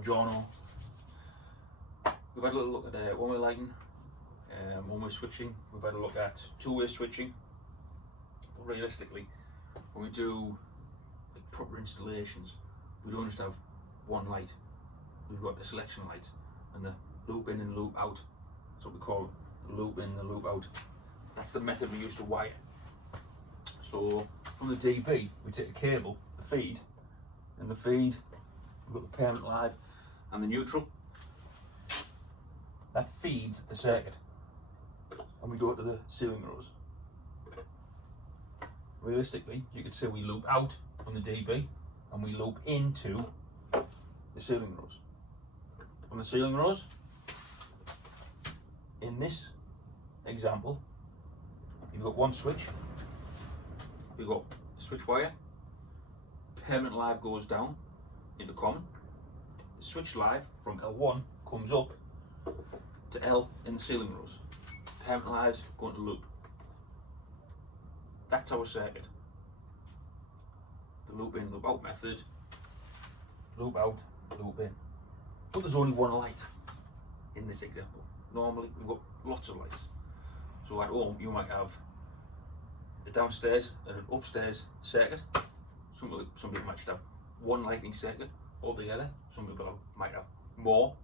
Buongiorno. We've had a little look at one-way lighting, one-way switching. We've had a look at two-way switching. But realistically, when we do like proper installations, we don't just have one light. We've got the selection lights and the loop in and loop out. That's what we call the loop in and the loop out. That's the method we use to wire. So from the DB, we take a cable, the feed, and the feed, we've got the parent live and the neutral. That feeds the circuit, and we go to the ceiling rows. Realistically, you could say we loop out from the DB and we loop into the ceiling rows. From the ceiling rows, in this example, you've got one switch, you've got a switch wire, permanent live goes down into common, the switch live from L1 comes up to L in the ceiling rows, permanent lives going to loop. That's our circuit. The loop in, loop out method, loop out, loop in. But there's only one light in this example. Normally we've got lots of lights. So at home you might have a downstairs and an upstairs circuit. Some people might just have one lighting circuit altogether. Some people might have more,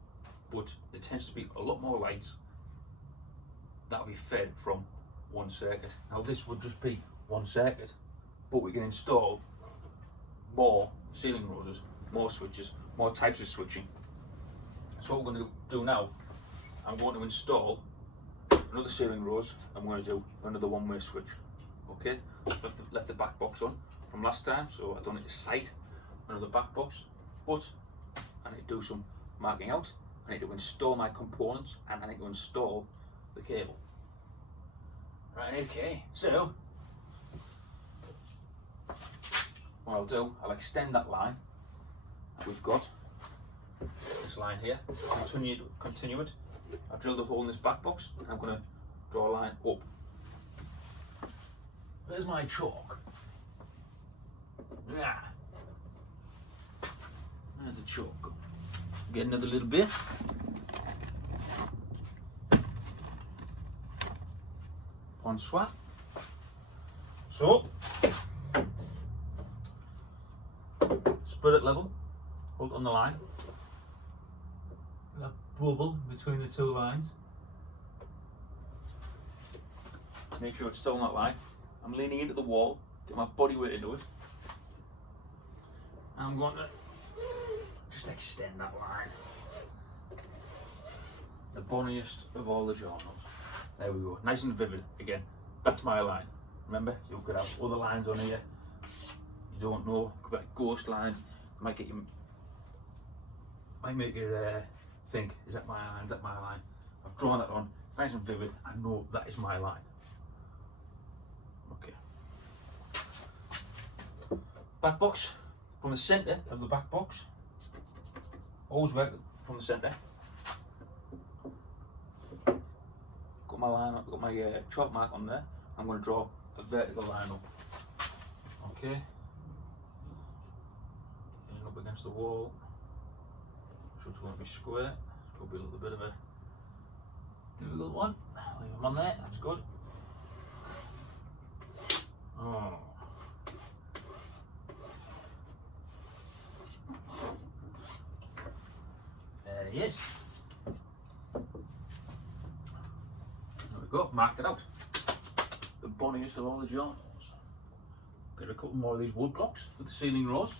but there tends to be a lot more lights that will be fed from one circuit. Now this would just be one circuit, but we can install more ceiling roses, more switches, more types of switching. So what we're going to do now, I'm going to install another ceiling rose. I'm going to do another one-way switch. Okay, left the back box on from last time, so I don't need to sight another back box, but I need to do some marking out. I need to install my components and I need to install the cable. Right, okay, so what I'll do, I'll extend that line we've got, this line here, continue it. I've drilled a hole in this back box and I'm going to draw a line up. There's my chalk. Yeah. There's the chalk. Get another little bit. One swap. So, spread it level, hold on the line. That bubble between the two lines. Make sure it's still on that line. I'm leaning into the wall, get my body weight into it. And I'm going to just extend that line. The bonniest of all the journals. There we go, nice and vivid. Again, that's my line. Remember, you could have other lines on here. You don't know, could be like ghost lines. Might make you think, is that my line, is that my line? I've drawn that on, it's nice and vivid, I know that is my line. Okay. Back box, from the centre of the back box, always work from the centre. Got my line up, got my chalk mark on there. I'm going to draw a vertical line up. Okay. And up against the wall. So it's going to be square. It's going to be a little bit of a difficult one. Leave them on there, that's good. Oh. There he is. There we go, marked it out. The bonniest of all the journals. Get a couple more of these wood blocks with the ceiling rows.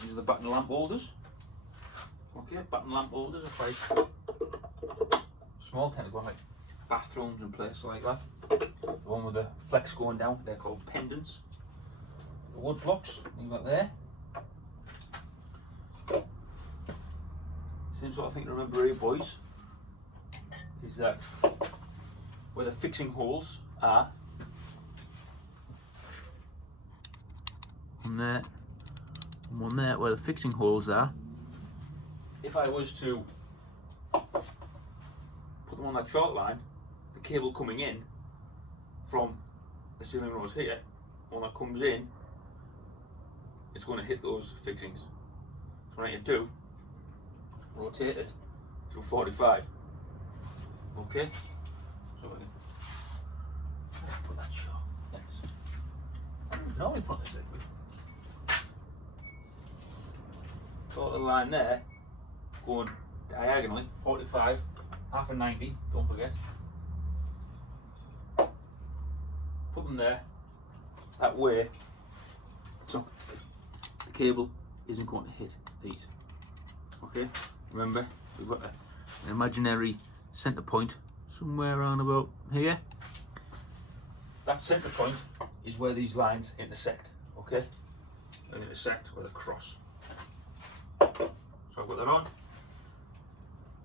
These are the batten lamp holders. Okay, batten lamp holders are quite small, tend to go in like bathrooms and places like that. The one with the flex going down, they're called pendants. The wood blocks, you've got there. Same sort of thing to remember here, boys, is that where the fixing holes are, one there, and one there, where the fixing holes are, if I was to put them on that chalk line, the cable coming in from the ceiling rows here, one that comes in it's going to hit those fixings. So what I need to do, rotate it through 45. Okay? So we can put that shot next. I don't know we put this in. Got the line there going diagonally, 45, half a 90, don't forget. Put them there, that way, so the cable isn't going to hit these. Okay, remember, we've got an imaginary centre point somewhere around about here. That centre point is where these lines intersect, okay? They intersect with a cross. So I've got that on.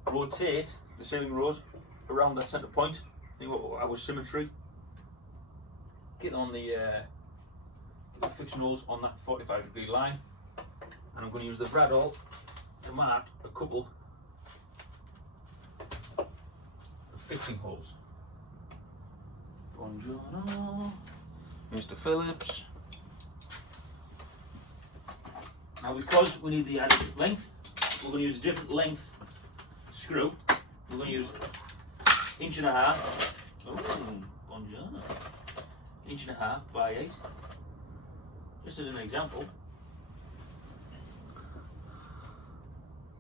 Rotate the ceiling rose around that centre point. Think about our symmetry. Get on the fixing holes on that 45-degree line, and I'm going to use the brad awl to mark a couple of fixing holes. Buongiorno, Mr. Phillips. Now, because we need the added length, we're going to use a different length screw. We're going to use 1.5 inches. Oh, buongiorno. 1.5 inches by 8. Just as an example.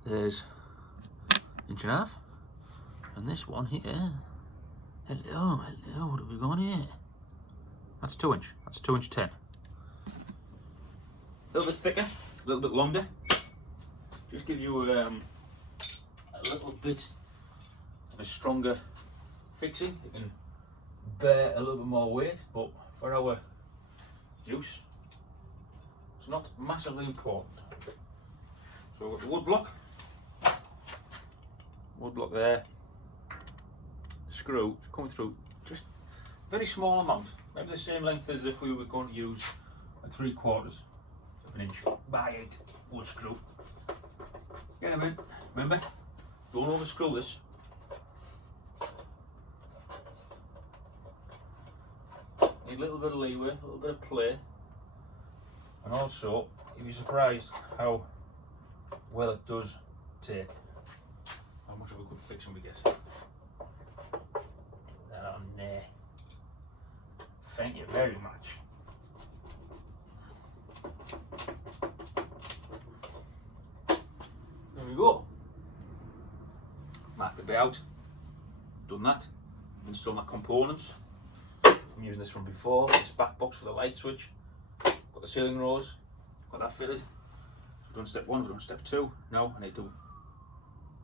There's 1.5 inches, and this one here. Hello, what have we got here? That's 2 inch. That's 2 inch 10. A little bit thicker, a little bit longer. Just give you a little bit of a stronger fixing. It can bear a little bit more weight, but for our use, it's not massively important. So we've got the wood block there. The screw is coming through just a very small amount, maybe the same length as if we were going to use a 3/4 of an inch by 8 wood screw. Get them in. Remember, don't overscrew this. Need a little bit of leeway, a little bit of play, and also you'll be surprised how well it does take. How much of a good fixing we get. Get that on there. Thank you very much. There we go. Mark the bit out. Done that. Install my components. I'm using this from before. This back box for the light switch. Got the ceiling rose. Got that fitted. So we've done step 1. We've done step 2. Now I need to do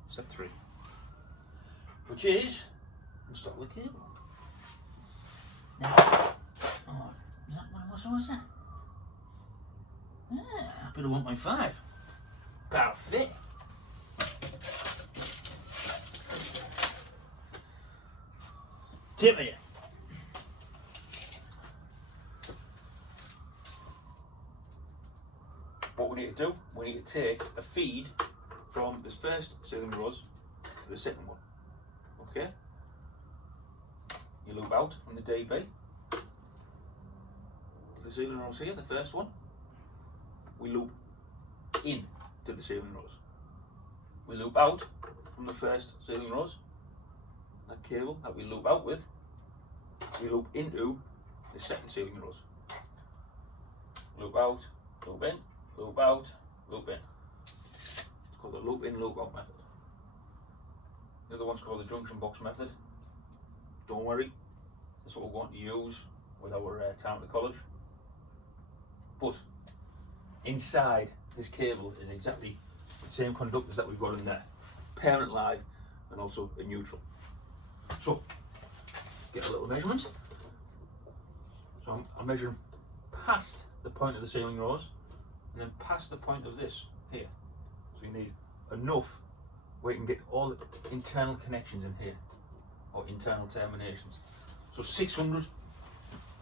step 3, which is install the cable. Now, oh, is that what was that? Yeah, a bit of 1.5. Perfect. Tip it. What we need to do, we need to take a feed from this first ceiling rose to the second one. Okay? You loop out from the DB to the ceiling rose here, the first one. We loop in to the ceiling rose. We loop out from the first ceiling rose. That cable that we loop out with, we loop into the second ceiling rose. Loop out, loop in, loop out, loop in. It's called the loop in, loop out method. The other one's called the junction box method. Don't worry, that's what we're going to use with our time at college. But inside this cable is exactly the same conductors that we've got in there. Parent live and also a neutral. So, get a little measurement. So I'm measuring past the point of the ceiling rose and then past the point of this here. So you need enough where you can get all the internal connections in here, or internal terminations. So 600,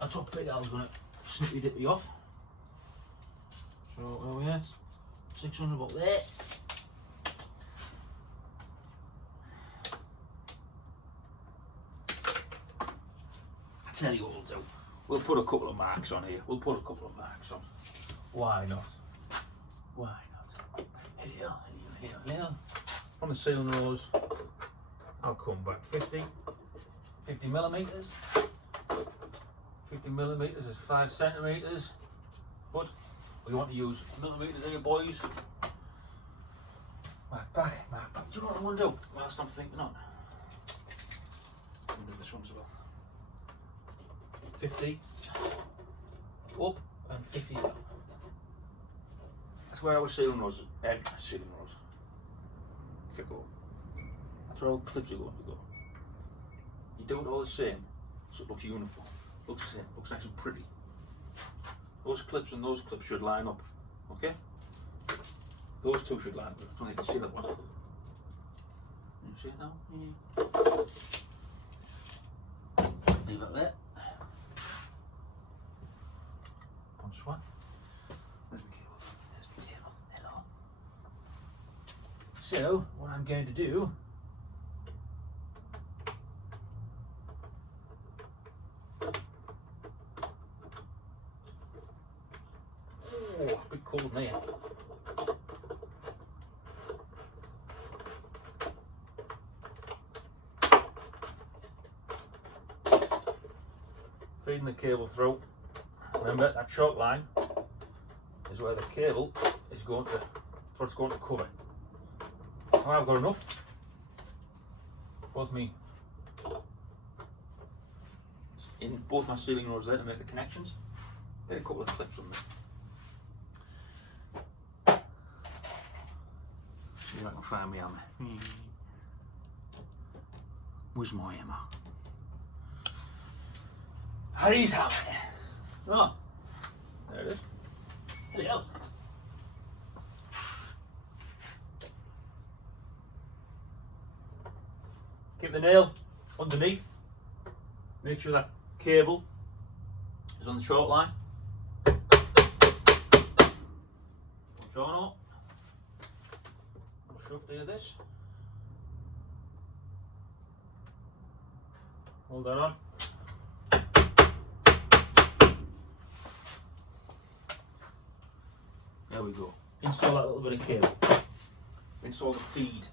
that's what Big Al's going to snippy dippy off. So where are we at? 600 about there. I tell you what we'll do. We'll put a couple of marks on here. Why not? Why not? Here, here. From the ceiling rose, I'll come back 50 millimeters. 50 millimeters is 5 centimeters, but we want to use millimeters here, boys. Mark back. Do you know what I want to do whilst I'm thinking on? I'm going to do this one as well. 50 up and 50 down. That's where our ceiling rose, fit go. That's where our clips are going to go. You do it all the same, so it looks uniform. Looks the same, looks nice and pretty. Those clips and those clips should line up, okay? Those two should line up. I don't know if you can see that one. You see it now? Leave it there. Punch one. There's my cable. Hello. So, what I'm going to do, a bit cold in there. Feeding the cable through. Remember, that short line is where the cable is going to, what it's going to cover. Now I've got enough. Both me in both my ceiling rods there to make the connections. Get a couple of clips on there. See if I can find my hammer. Where's my hammer? Harry's hammer. Oh, there it is. There you go. Keep the nail underneath. Make sure that cable is on the short line. John up. I'll shove into this. Hold that on. There we go. Install that little bit of cable. Install the feed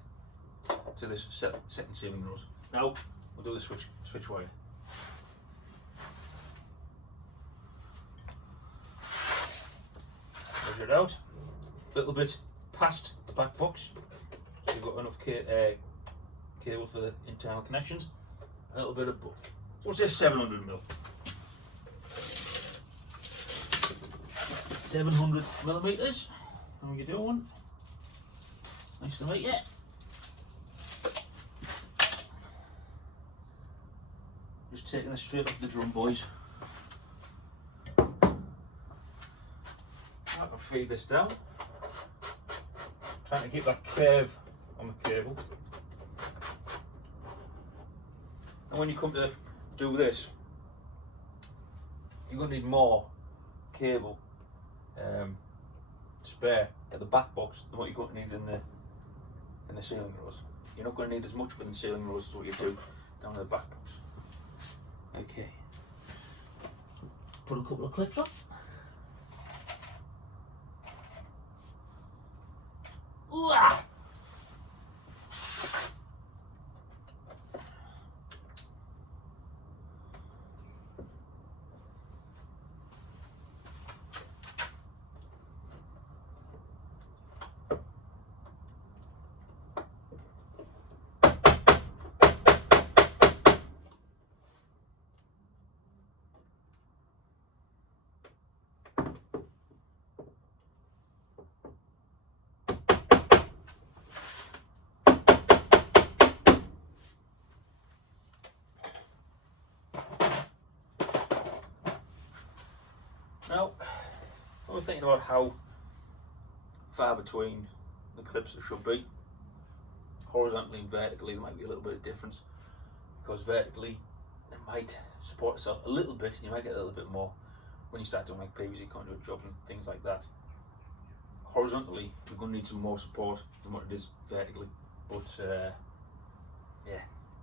to this second ceiling rose. Now we'll do the switch wire. Measure it out. A little bit past the back box. So you've got enough cable for the internal connections. A little bit above. So we'll say 700 mil. 700 millimeters. How are you doing? Nice to meet you. Just taking this straight off the drum, boys. I can feed this down. Trying to keep that curve on the cable. And when you come to do this, you're going to need more cable spare at the back box than what you're going to need in the ceiling rose. You're not going to need as much in the ceiling rose as what you do down in the back box. Okay. Put a couple of clips on. Ooh, ah! Now, I was thinking about how far between the clips there should be. Horizontally and vertically there might be a little bit of difference, because vertically it might support itself a little bit and you might get a little bit more when you start doing like PVC conduit jobs and things like that. Horizontally we're going to need some more support than what it is vertically, but yeah,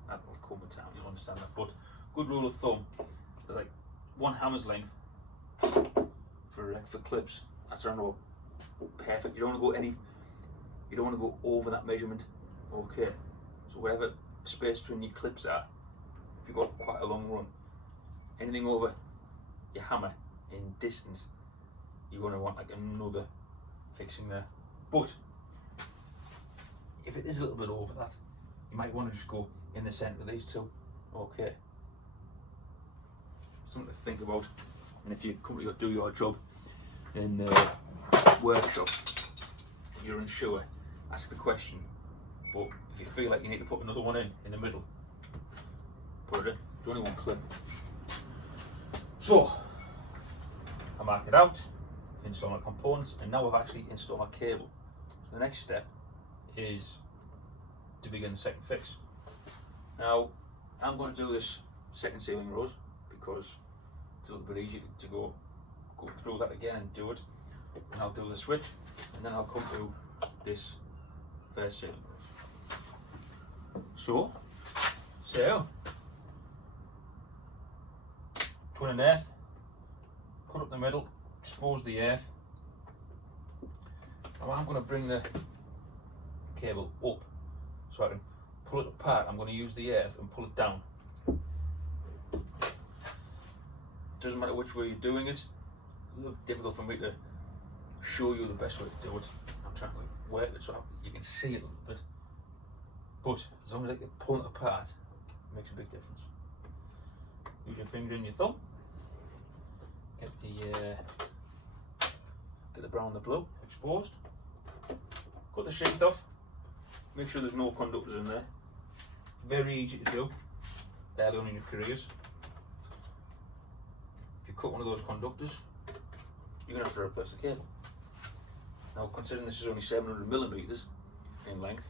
that will come with time, you'll understand that. But good rule of thumb, like one hammer's length for clips, that's around about perfect. You don't want to go over that measurement. Okay, so whatever space between your clips are, if you've got quite a long run, anything over your hammer in distance, you're going to want like another fixing there. But if it is a little bit over that, you might want to just go in the centre of these two. Okay, something to think about. And if your company got to do your job in the workshop, you're unsure, ask the question. But if you feel like you need to put another one in the middle, put it in. It's only one clip. So I marked it out, installed my components, and now I've actually installed my cable. So the next step is to begin the second fix. Now I'm going to do this second ceiling rose because it's a little bit easier to go through that again and do it. And I'll do the switch, and then I'll come to this first ceiling rose. So twin and earth, cut up the middle, expose the earth. Now I'm going to bring the cable up so I can pull it apart. I'm going to use the earth and pull it down. Doesn't matter which way you're doing it. It's a little difficult for me to show you the best way to do it. I'm trying to work it so you can see it a little bit. But as long as I can pull it apart, it makes a big difference. Use your finger and your thumb. Get the brown and the blue exposed. Cut the sheath off. Make sure there's no conductors in there. Very easy to do. They're only in your careers. If you cut one of those conductors, you're going to have to replace the cable. Now, considering this is only 700 millimeters in length,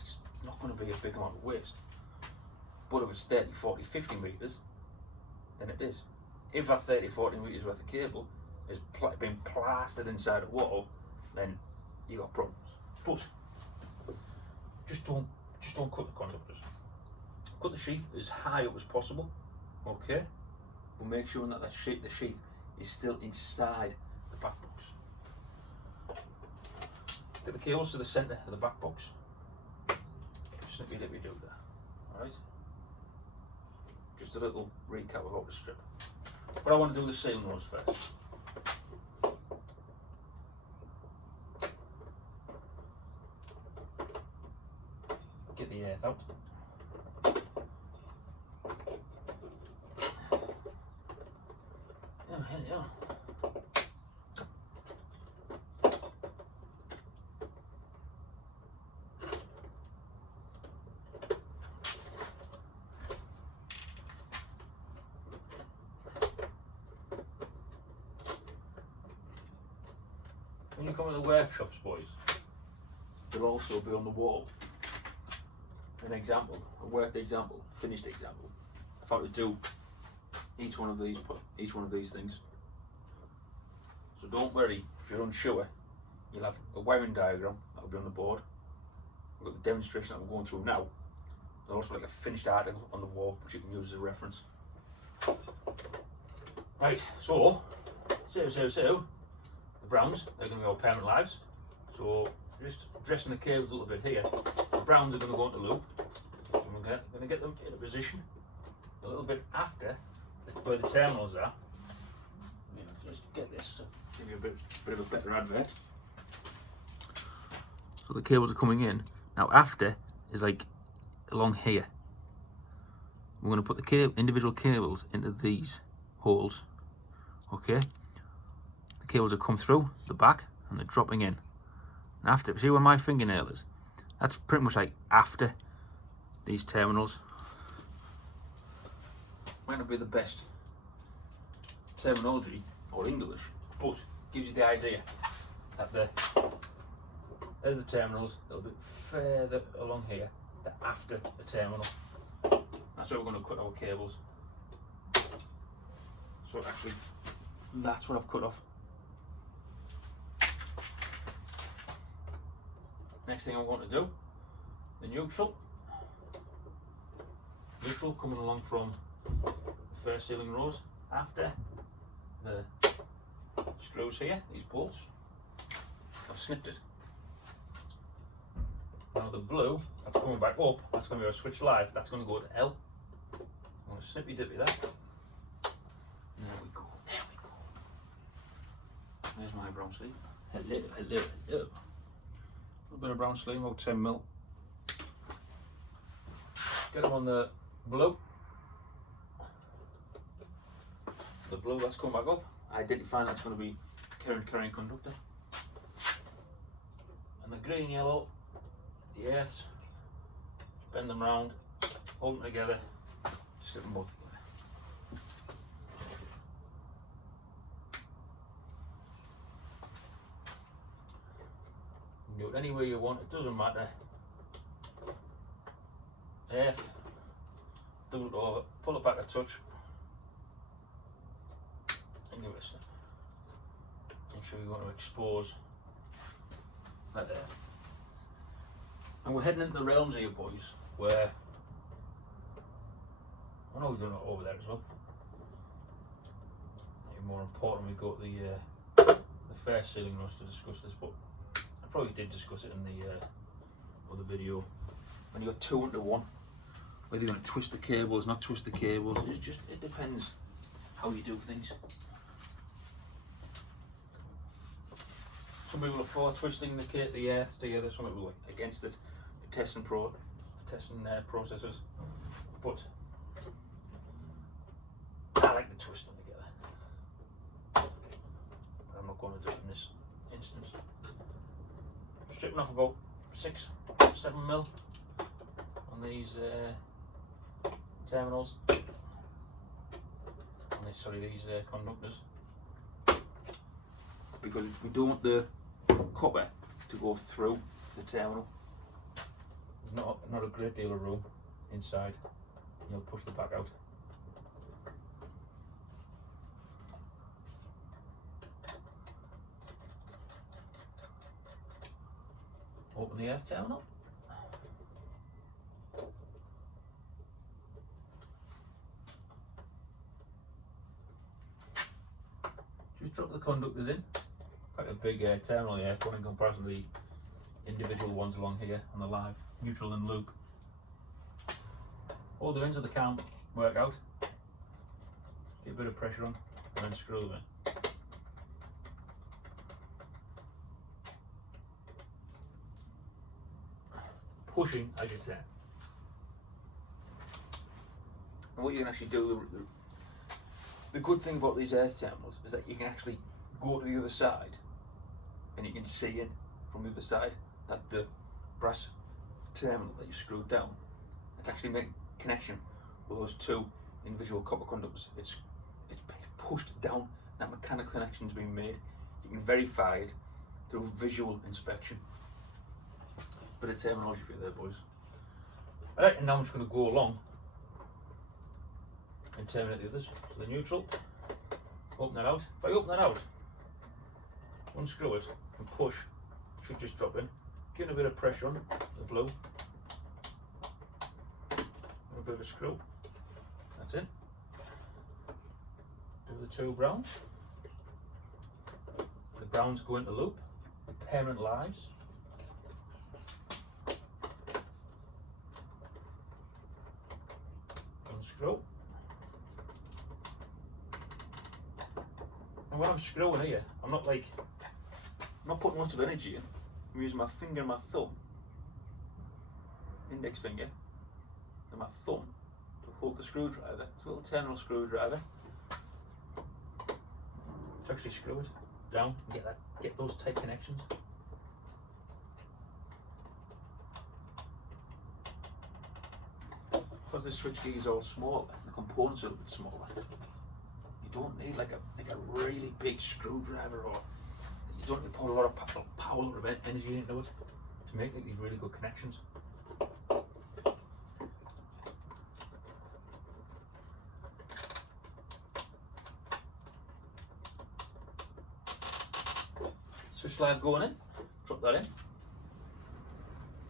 it's not going to be a big amount of waste. But if it's 30, 40, 50 meters, then it is. If that 30, 40 meters worth of cable is being plastered inside a wall, then you got problems. But just don't cut the conductors. Cut the sheath as high up as possible, okay? But make sure that the sheath is still inside the back box. Get the cables to the centre of the back box. Snippy dippy do there. Alright? Just a little recap about the strip. But I want to do the ceiling rose first. Get the earth out. Oh, here they are. When you come to the workshops, boys, they'll also be on the wall. An example, a worked example, finished example. If I were to do each one of these things. So don't worry if you're unsure. You'll have a wiring diagram that will be on the board. We've got the demonstration that we're going through now. There's also like a finished article on the wall which you can use as a reference. Right, so the browns, they're going to be our permanent lives. So just dressing the cables a little bit here. The browns are going to go into loop. And we're going to get them in a position a little bit after where the terminals are. Just get this, give you a bit of a better advert. So the cables are coming in. Now after is like along here. We're going to put the individual cables into these holes. Okay. The cables have come through the back and they're dropping in. And after, see where my fingernail is? That's pretty much like after these terminals. Might not be the best terminology or English, but gives you the idea that there's the terminals a little bit further along here, the after the terminal. That's where we're going to cut our cables. So actually, that's what I've cut off. Next thing I'm going to do, the neutral coming along from the first ceiling rose after the screws here, these bolts. I've snipped it. Now the blue, that's coming back up, that's going to be our switch live, that's going to go to L. I'm going to snippy dippy that. There we go, there we go. There's my brown sleeve. Hello, hello, hello. A little bit of brown sleeve, about 10mm. Get them on the blue. The blue, that's coming back up. Identifying that's going to be current carrying conductor. And the green, yellow, the earths, bend them round, hold them together, slip them both together. You can do it any way you want, it doesn't matter. Earth, do it over, pull it back a touch, and give it a snip. Make sure you want to expose that there. And we're heading into the realms here, boys, where I know we've done it over there as well. Maybe more important, we go to the fair ceiling rust to discuss this, but I probably did discuss it in the other video. When you got 2 into 1, whether you're going to twist the cables, not twist the cables, it depends how you do things. Some people are for twisting the earths together, some people are against it. Testing processes, but I like to twist them together. But I'm not going to do it in this instance. Stripping off about 6-7mm on these terminals. These conductors, because we don't want the copper to go through the terminal. Not a great deal of room inside, and you'll push the back out. Open the earth terminal. Just drop the conductors in. Quite a big terminal here, one in comparison to the individual ones along here on the live, neutral and loop. All the ends of the cam work out. Get a bit of pressure on and then screw them in. Pushing as you turn. And what you can actually do, the good thing about these earth terminals is that you can actually go to the other side and you can see in from the other side that the brass terminal that you screwed down, it's actually made connection with those 2 individual copper conductors. It's pushed down, that mechanical connection's been made. You can verify it through visual inspection. Bit of terminology for you there, boys. Alright, and now I'm just going to go along and terminate the others. So the neutral, open that out. If I open that out, unscrew it and push, it should just drop in. Give it a bit of pressure on the blue. And a bit of a screw. That's it. Do the 2 browns. The browns go into loop. The permanent lives. Unscrew. And when I'm screwing here, I'm not putting lots of energy in. I'm using my finger and my thumb, index finger, and my thumb to hold the screwdriver. It's a little terminal screwdriver. To actually screw it down and get those tight connections. Because the switch key is all smaller, the components are a bit smaller. You don't need like a really big screwdriver, or you don't need to put a lot of power or energy into it to make these really good connections. Switch live going in, drop that in. And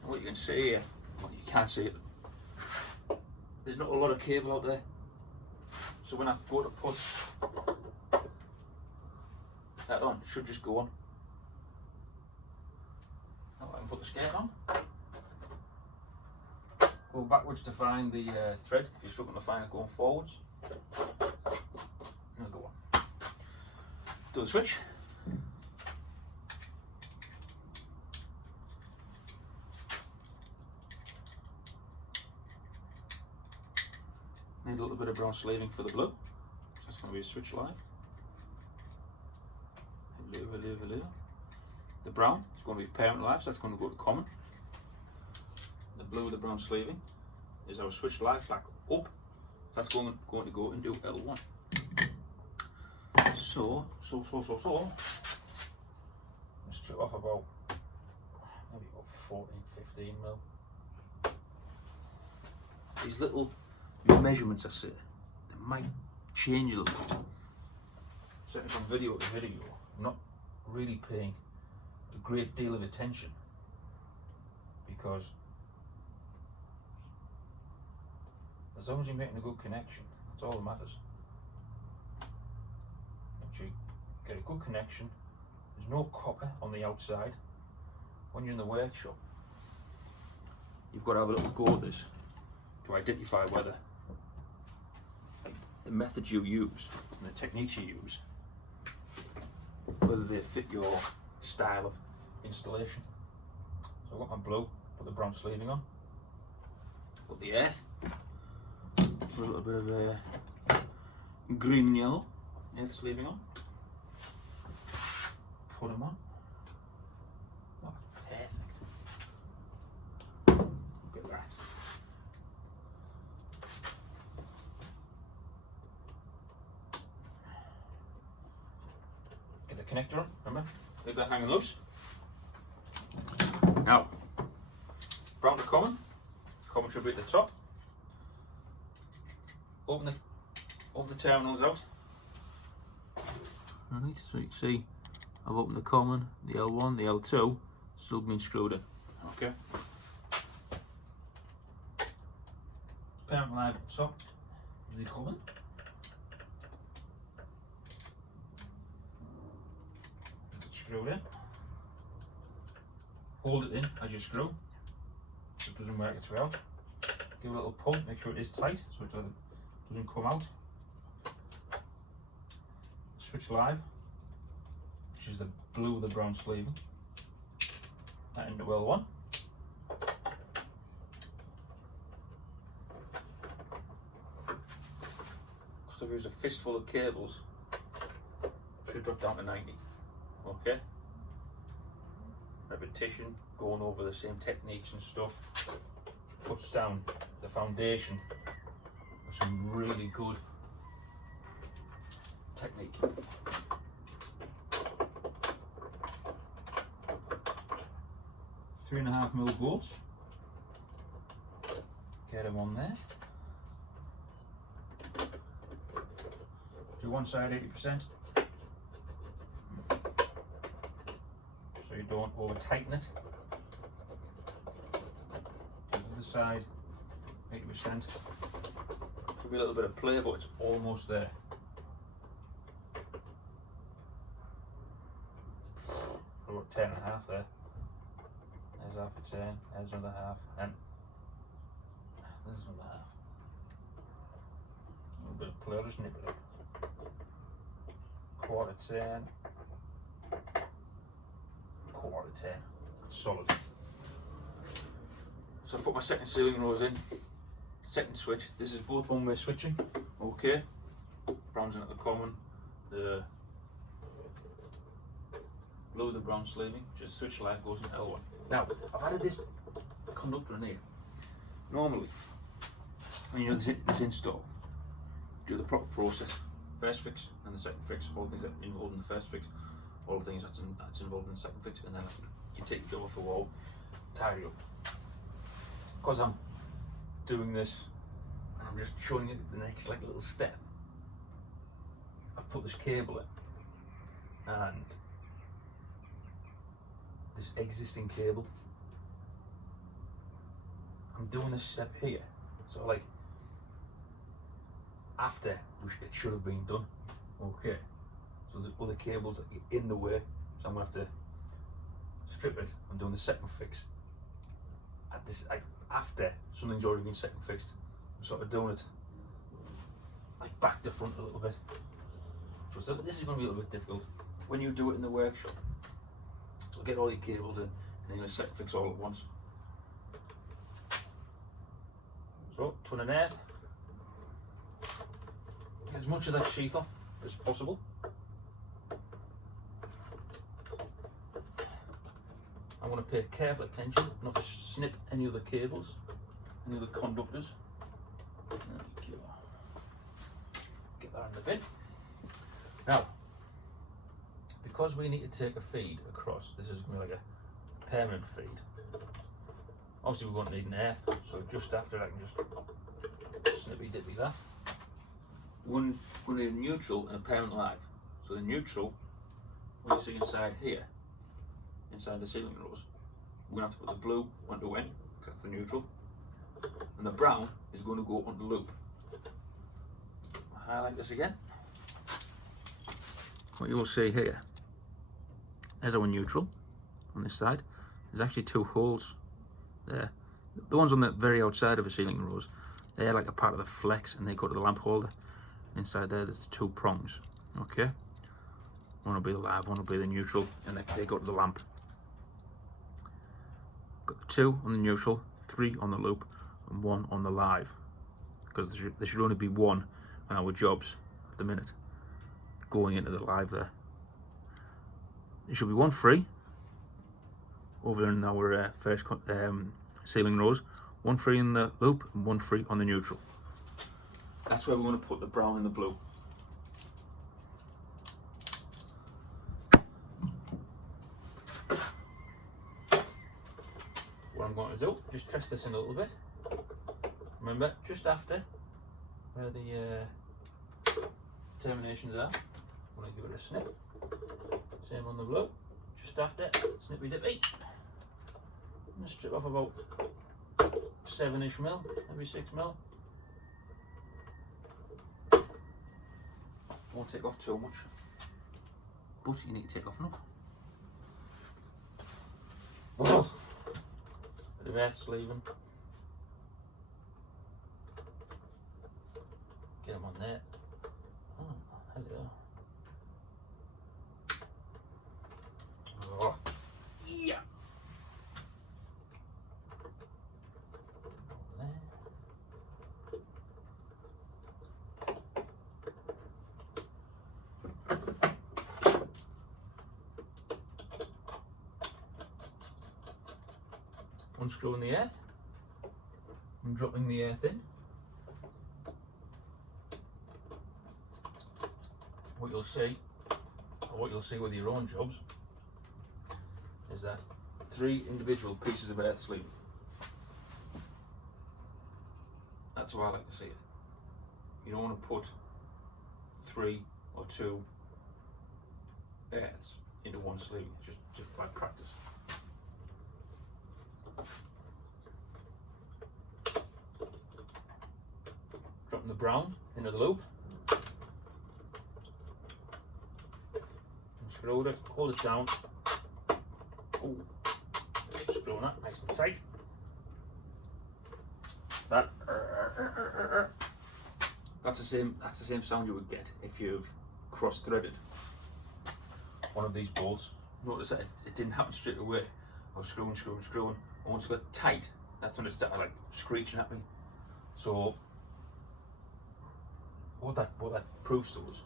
what you can see here, well, you can't see it, there's not a lot of cable out there. So when I go to put that on, it should just go on. Now I can put the skate on. Go backwards to find the thread if you're struggling to find it going forwards. And go on. Do the switch. Need a little bit of brown sleeving for the blue. That's going to be a switch live. Hello. The brown is going to be parent live, so that's going to go to common. The blue with the brown sleeving is our switch live back up. That's going to go into L1. So let's strip off about maybe about 14, 15 mil. These little measurements I say, they might change a little bit. Certainly from video to video, I'm not really paying a great deal of attention because as long as you're making a good connection, that's all that matters. Make sure you get a good connection. There's no copper on the outside. When you're in the workshop, you've got to have a little go at this to identify whether the methods you use and the techniques you use, whether they fit your style of installation. So I've got my blue, put the brown sleeving on, put the earth, put a little bit of green and yellow earth sleeving on, put them on. Oh, perfect. Look at that. Get the connector on, remember? Leave that hanging loose. Now, brown to common. Common should be at the top. Open the terminals out. Right, so you can see I've opened the common, the L1, the L2, still being screwed in. Okay. Parent live at the top of the common. Screw it in. Hold it in as you screw, so it doesn't work its way out. Give it a little pull, make sure it is tight so it doesn't come out. Switch live, which is the blue with the brown sleeving. That into L1. Because I've used a fistful of cables, should drop down to 90. Okay. Repetition, going over the same techniques and stuff, puts down the foundation of some really good technique. 3.5 mil bolts. Get them on there. Do one side 80%. So you don't over tighten it. Do the other side 80%. Should be a little bit of play, but it's almost there. About 10.5 there. There's half a 10, there's another half, and there's another half. A little bit of play, I'll just nip it up. 1/4 10. 1/4 10. Solid. So I put my second sealing rose in, second switch. This is both one-way switching. Okay. Brown's in at the common, the blue the brown sleeving, just switch light goes into L1. Now, I've added this conductor in here. Normally, when you do this install, do the proper process. First fix and the second fix, all the things that are involved in the first fix, all the things that's involved in the second fix, and then you take the job off the wall, tidy up. Because I'm doing this and I'm just showing you the next like little step, I've put this cable in and this existing cable. I'm doing this step here, so like after it should have been done. Okay, so there's other cables in the way, so I'm gonna have to strip it, I'm doing the second fix at this, like, after something's already been second fixed. I'm sort of doing it like back to front a little bit. So this is going to be a little bit difficult. When you do it in the workshop, you'll get all your cables in and you're going to second fix all at once. So, twin and earth. Get as much of that sheath off as possible. I want to pay careful attention not to snip any of the cables, any of the conductors. There we go. Get that in the bin. Now, because we need to take a feed across, this is going to be like a permanent feed. Obviously we're going to need an earth, so just after I can just snippy dippy that. We're going to need a neutral and a permanent live. So the neutral, what you see inside here, inside the ceiling rows, we're going to have to put the blue onto N, because that's the neutral, and the brown is going to go onto loop. I'll highlight this again. What you will see here, there's our neutral on this side. There's actually two holes there. The ones on the very outside of the ceiling rows, they're like a part of the flex and they go to the lamp holder. Inside there, there's two prongs. Okay, one will be the live, one will be the neutral, and they go to the lamp. Got 2 on the neutral, 3 on the loop, and 1 on the live, because there should only be 1 on our jobs at the minute going into the live there. There should be 1 free over in our first ceiling rows, 1 free in the loop and 1 free on the neutral. That's where we're going to put the brown and the blue. What I'm going to do, just press this in a little bit. Remember, just after where the terminations are, I'm going to give it a snip. Same on the blue, just after, snippy dippy. And strip off about 7-ish mil, maybe 6 mil. Won't take off too much, but you need to take off enough. Oh. The earth sleeving. Get them on there. Oh, hello. Oh. Yeah. Unscrewing the earth and dropping the earth in. What you'll see, or what you'll see with your own jobs, is that 3 individual pieces of earth sleeve. That's how I like to see it. You don't want to put 3 or 2 earths into one sleeve, just by practice. Dropping the brown into the loop. Unscrew it, hold it down. Oh, screwing that nice and tight. That's the same sound you would get if you've cross-threaded one of these bolts. Notice that it didn't happen straight away. I was screwing. And once it got tight, that's when it started like screeching at me. So what that proves to us,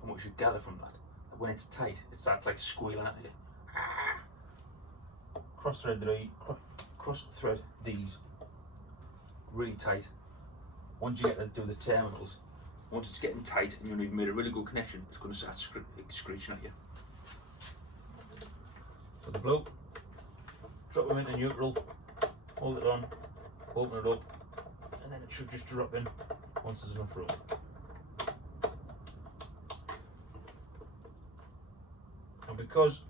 and what you should gather from that when it's tight, it starts like squealing at you. Cross-thread these really tight. Once you get to do the terminals, once it's getting tight and you've made a really good connection, it's going to start screeching at you. So the blue, drop them into neutral, hold it on, open it up, and then it should just drop in once there's enough room. And because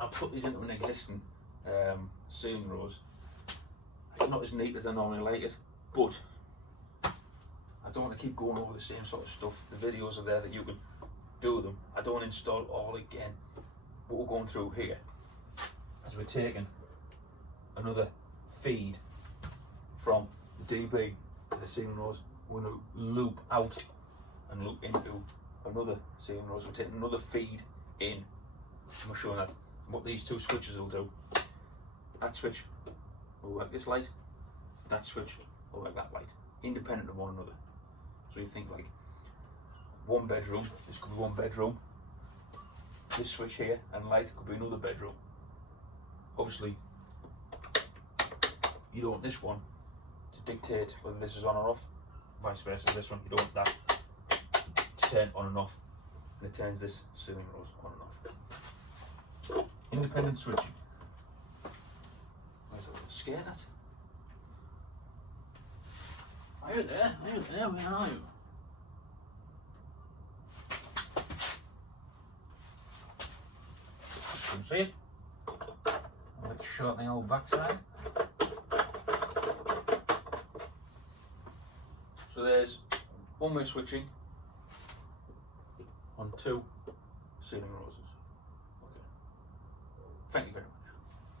I've put these into an existing ceiling rows, it's not as neat as I normally like it, but I don't want to keep going over the same sort of stuff. The videos are there that you can do them. I don't want to install it all again. What we're going through here as we're taking another feed from the DB to the ceiling rose, we're going to loop out and loop into another ceiling rose. We're taking another feed in, and we're showing that what these two switches will do. That switch will work this light, that switch will work that light, independent of one another. So you think like one bedroom, this could be one bedroom, this switch here and light could be another bedroom. Obviously you don't want this one to dictate whether this is on or off, vice versa this one, you don't want that to turn on and off, and it turns this ceiling rose on and off. Independent switching. Where's that scared at? Are you there? Are you there? Where are you? You can see it. A bit short on the old backside. So there's one-way switching on two ceiling roses. Okay. Thank you very much.